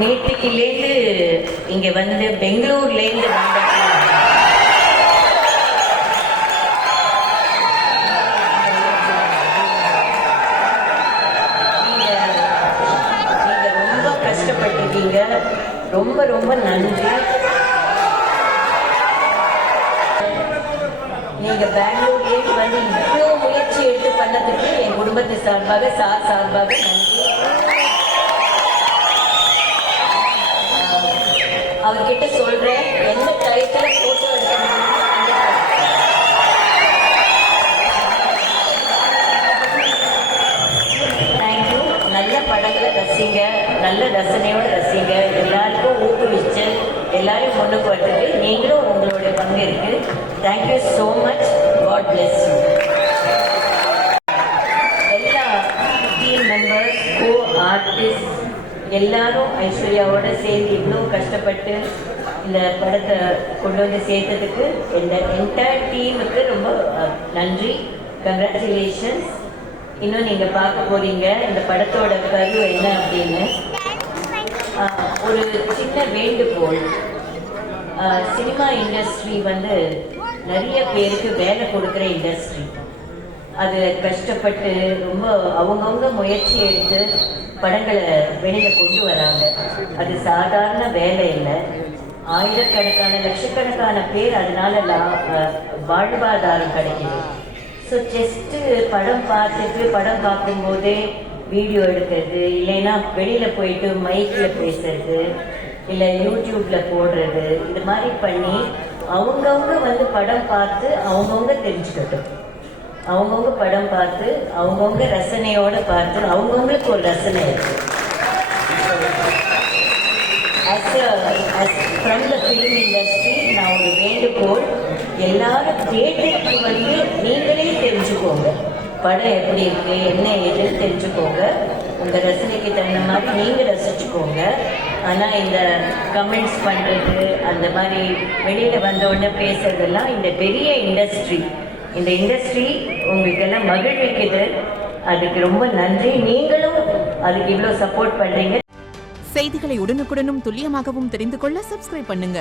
நேற்றுக்கிலேருந்து இங்கே வந்து பெங்களூர்லேருந்து வந்த நீங்கள் ரொம்ப கஷ்டப்பட்டிருக்கீங்க. ரொம்ப ரொம்ப நன்றி. நீங்கள் பெங்களூர்லேருந்து வந்து இவ்வளோ முயற்சி எடுத்து பண்ணதுக்கு என் குடும்பத்து சார்பாக சார்பாக நன்றி. அவர்கிட்ட சொல்றேன், எந்த டயத்துல போட்டோ எடுக்கணும். தேங்க்யூ. நல்ல படங்களை ரசிங்க, நல்ல ரசனையோட ரசிங்க. எல்லாருக்கும் ஊக்குவிச்சு எல்லாரும் முன்னுக்கு வர்றதுக்கு நீங்களும் உங்களுடைய பங்கு இருக்கு. Thank you so much. God bless you. எல்லா டீம் மெம்பர்ஸ், கோ ஆர்டிஸ்ட் எல்லாரும் ஐஸ்வர்யாவோட சேர்ந்து இவ்வளோ கஷ்டப்பட்டு இந்த படத்தை கொண்டு வந்து சேர்த்ததுக்கு இந்த என்டையர் டீமுக்கு ரொம்ப நன்றி. கங்க்ராச்சுலேஷன்ஸ். இன்னும் நீங்கள் பார்க்க போறீங்க இந்த படத்தோட கரு என்ன அப்படின்னு. ஒரு சின்ன வேண்டுகோள், சினிமா இண்டஸ்ட்ரி வந்து நிறைய பேருக்கு வேலை கொடுக்குற இண்டஸ்ட்ரி. அது கஷ்டப்பட்டு ரொம்ப அவங்கவுங்க முயற்சி எடுத்து படங்களை வெளியில கொண்டு வராங்க. அது சாதாரண வேலை இல்லை. ஆயிரக்கணக்கான லட்சக்கணக்கான பேர் அதனால வாழ்வாதாரம் கிடைக்குது. ஸோ ஜஸ்ட்டு படம் பார்க்கும்போதே வீடியோ எடுக்கிறது, இல்லைன்னா வெளியில போயிட்டு மைக்கில் பேசுறது, இல்லை யூடியூப்ல போடுறது, இது மாதிரி பண்ணி அவங்கவுங்க வந்து படம் பார்த்து அவங்கவுங்க தெரிஞ்சுக்கட்டும். அவங்கவுங்க படம் பார்த்து அவங்கவுங்க ரசனையோட பார்த்து அவங்கவுங்களுக்கு ஒரு ரசனை இருக்கு. ஃப்ரம் த ஃபிலிம் இண்டஸ்ட்ரி நான் ஒரு வேண்டுகோள், எல்லாரும் தியேட்டருக்கு வந்து நீங்களே தெரிஞ்சுக்கோங்க. படம் எப்படி இருக்கு, என்ன ஏதுன்னு தெரிஞ்சுக்கோங்க. உங்க ரசனைக்கு தகுந்த மாதிரி நீங்க ரசிச்சுக்கோங்க. ஆனா இந்த கமெண்ட்ஸ் பண்றது, அந்த மாதிரி வெளியில வந்த உடனே பேசுறதெல்லாம் இந்த பெரிய இண்டஸ்ட்ரி, இந்த இண்டஸ்ட்ரி உங்களுக்கு எல்லாம் மகிழ்விக்குது. அதுக்கு ரொம்ப நன்றி. நீங்களும் அதுக்கு இவ்வளோ சப்போர்ட் பண்றீங்க. செய்திகளை உடனுக்குடனும் துல்லியமாகவும் தெரிந்து கொள்ள சப்ஸ்கிரைப் பண்ணுங்க.